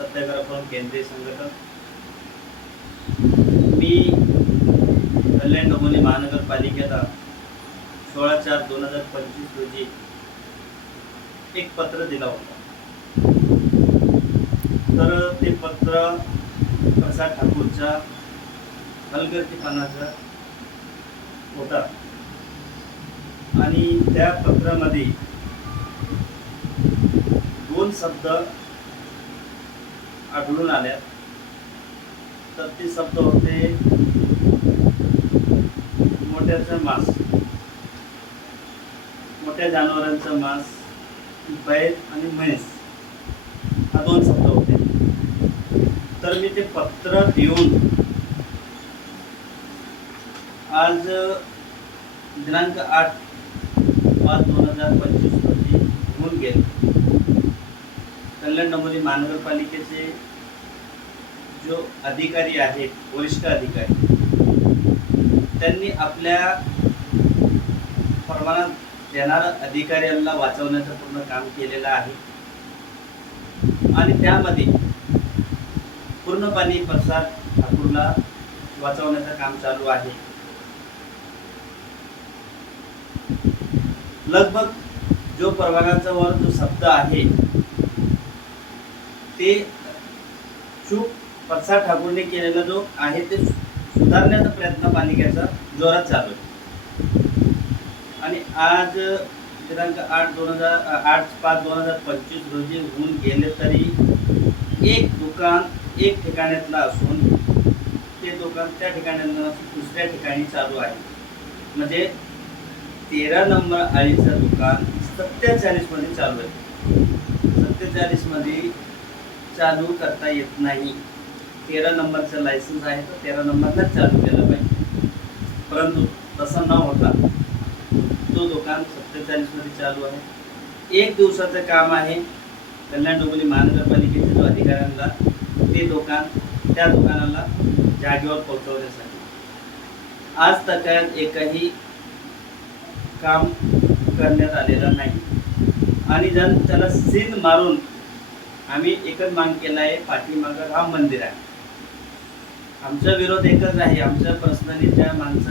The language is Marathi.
सत्याग्रह फॉर्म केंद्रीय संघटक. मी कल्याण डोंबिवली महानगरपालिकेला 16/4/2025 रोजी एक पत्र दिला होता. तर ते पत्र प्रसाद ठाकूरच्या हलगर्जीपणाचा होता आणि त्या पत्रामध्ये 2 शब्द आढळून आल्या. तर ते शब्द होते मोठ्याचं मांस, मोठ्या जनावरांचं मांस, बैल आणि म्हैस, हा 2 शब्द होते. तर मी ते पत्र देऊन आज दिनांक 8/5/2025 रोजी होऊन गेले. कल्याण डोंबिवली महानगरपालिकेचे जो अधिकारी आहेत, वरिष्ठ अधिकारी, त्यांनी आपल्या परवाना देणाऱ्या अधिकाऱ्यांना वाचवण्याचं पूर्ण काम केलेलं आहे आणि त्यामध्ये पूर्णपणे प्रसाद ठाकूरला वाचवण्याचं काम चालू आहे. लगभग जो परवान्याचा वर जो शब्द आहे ते चूक प्रसाद ठाकूरने केलेला जो आहे ते सुधारण्याचा प्रयत्न पालिकेचा जोरात चालू आहे. आणि आज दिनांक 8/5/2025 रोजी होऊन गेले तरी एक दुकान एक ठिकाणातलं असून ते दुकान त्या ठिकाणातलं दुसऱ्या ठिकाणी चालू आहे. म्हणजे 13 नंबर आळीचं दुकान 47 मध्ये चालू आहे. 47 मध्ये चालू करता येत नाही. 13 नंबरचं लायसन्स आहे तर 13 नंबरलाच चालू केलं पाहिजे. परंतु तसं न होता तो दुकान 47 मध्ये चालू आहे. 1 दिवसाचं काम आहे कल्याण डोंबिवली महानगरपालिकेच्या जो अधिकाऱ्यांना ते दुकान त्या दुकानाला जागेवर पोहोचवण्यासाठी. आज तक एकही काम करण्यात आलेलं नाही आणि जर त्याला सील मारून आम्ही एकच मागणी केला आहे, पाठीमागं राम मंदिर आहे. आमचा विरोध एकच आहे. आमच्या पर्सनली त्या माणसं